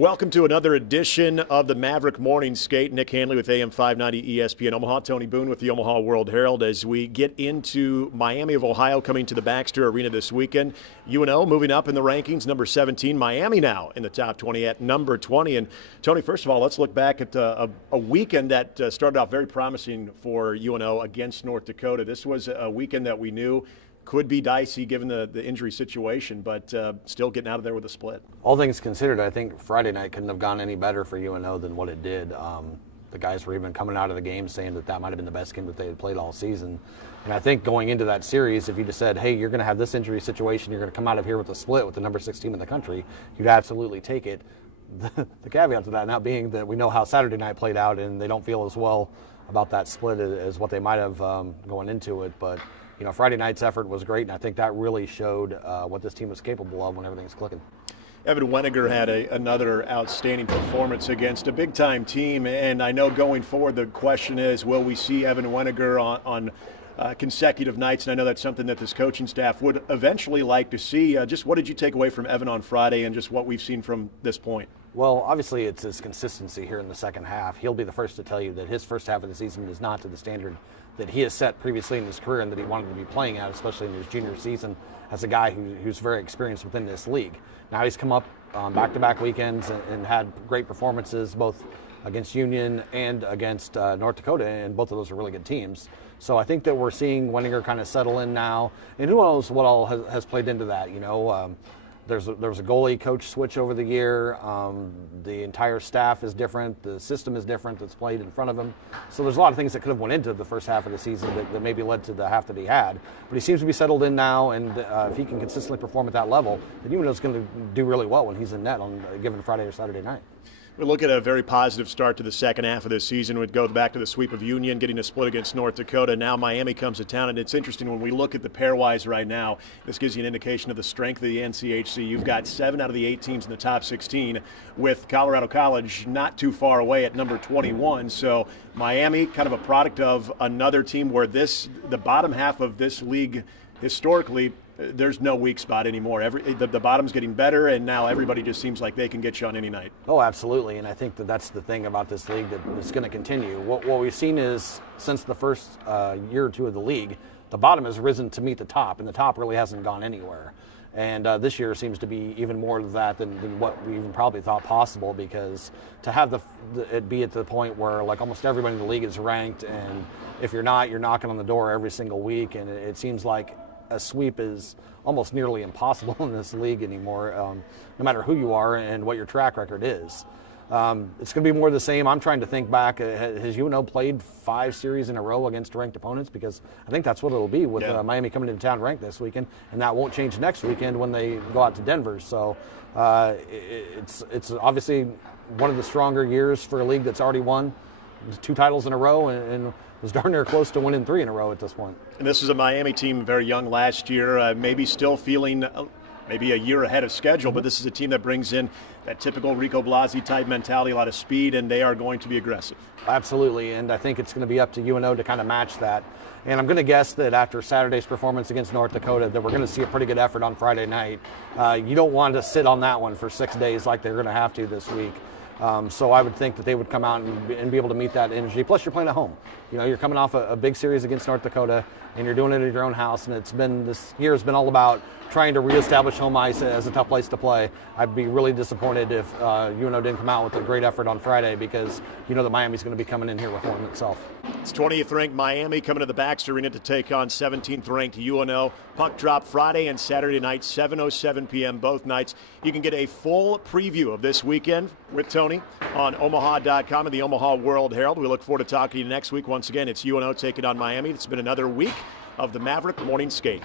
Welcome to another edition of the Maverick Morning Skate. Nick Hanley with AM 590 ESPN Omaha. Tony Boone with the Omaha World Herald as we get into Miami of Ohio coming to the Baxter Arena this weekend. UNO moving up in the rankings, number 17. Miami now in the top 20 at number 20. And Tony, first of all, let's look back at a weekend that started off very promising for UNO against North Dakota. This was a weekend that we knew could be dicey given the injury situation, but still getting out of there with a split. All things considered, I think Friday night couldn't have gone any better for UNO than what it did. The guys were even coming out of the game saying that might have been the best game that they had played all season. And I think going into that series, if you just said, hey, you're going to have this injury situation, you're going to come out of here with a split with the number 6 team in the country, you'd absolutely take it. The caveat to that now being that we know how Saturday night played out, and they don't feel as well about that split as what they might have going into it. But you know, Friday night's effort was great, and I think that really showed what this team was capable of when everything's clicking. Evan Weniger had another outstanding performance against a big-time team, and I know going forward the question is, will we see Evan Weniger on consecutive nights? And I know that's something that this coaching staff would eventually like to see. Just what did you take away from Evan on Friday and just what we've seen from this point? Well, obviously it's his consistency here in the second half. He'll be the first to tell you that his first half of the season is not to the standard that he has set previously in his career and that he wanted to be playing at, especially in his junior season as a guy who's very experienced within this league. Now he's come up back-to-back weekends and had great performances both against Union and against North Dakota, and both of those are really good teams. So I think that we're seeing Weniger kind of settle in now, and who knows what all has played into that. You know, there was a goalie coach switch over the year. The entire staff is different. The system is different that's played in front of him. So there's a lot of things that could have went into the first half of the season that maybe led to the half that he had. But he seems to be settled in now, and if he can consistently perform at that level, then UNO's going to do really well when he's in net on a given Friday or Saturday night. We look at a very positive start to the second half of this season. We'd go back to the sweep of Union, getting a split against North Dakota. Now Miami comes to town, and it's interesting when we look at the pairwise right now. This gives you an indication of the strength of the NCHC. You've got 7 out of the 8 teams in the top 16, with Colorado College not too far away at number 21. So Miami, kind of a product of another team where the bottom half of this league historically, there's no weak spot anymore. The bottom's getting better, and now everybody just seems like they can get you on any night. Oh, absolutely, and I think that's the thing about this league that is going to continue. What we've seen is since the first year or two of the league, the bottom has risen to meet the top, and the top really hasn't gone anywhere. And this year seems to be even more of that than what we even probably thought possible, because to have it be at the point where like almost everybody in the league is ranked, and if you're not, you're knocking on the door every single week, and it seems like a sweep is almost nearly impossible in this league anymore, no matter who you are and what your track record is. It's going to be more of the same. I'm trying to think back. Has UNO played 5 series in a row against ranked opponents? Because I think that's what it'll be with Miami coming into town ranked this weekend, and that won't change next weekend when they go out to Denver. So it's obviously one of the stronger years for a league that's already won 2 titles in a row and was darn near close to winning 3 in a row at this point. And this is a Miami team, very young last year, maybe still feeling maybe a year ahead of schedule, but this is a team that brings in that typical Rico Blasi type mentality, a lot of speed, and they are going to be aggressive. Absolutely, and I think it's going to be up to UNO to kind of match that. And I'm going to guess that after Saturday's performance against North Dakota that we're going to see a pretty good effort on Friday night. You don't want to sit on that one for 6 days like they're going to have to this week. So I would think that they would come out and be able to meet that energy. Plus, you're playing at home. You know, you're coming off a big series against North Dakota, and you're doing it at your own house. And this year has been all about trying to reestablish home ice as a tough place to play. I'd be really disappointed if UNO didn't come out with a great effort on Friday, because you know that Miami's going to be coming in here with one itself. It's 20th ranked Miami coming to the Baxter Arena to take on 17th ranked UNO. Puck drop Friday and Saturday night, 7:07 p.m. both nights. You can get a full preview of this weekend with Tony on Omaha.com and the Omaha World Herald. We look forward to talking to you next week. Once again, it's UNO taking on Miami. It's been another week of the Maverick Morning Skate.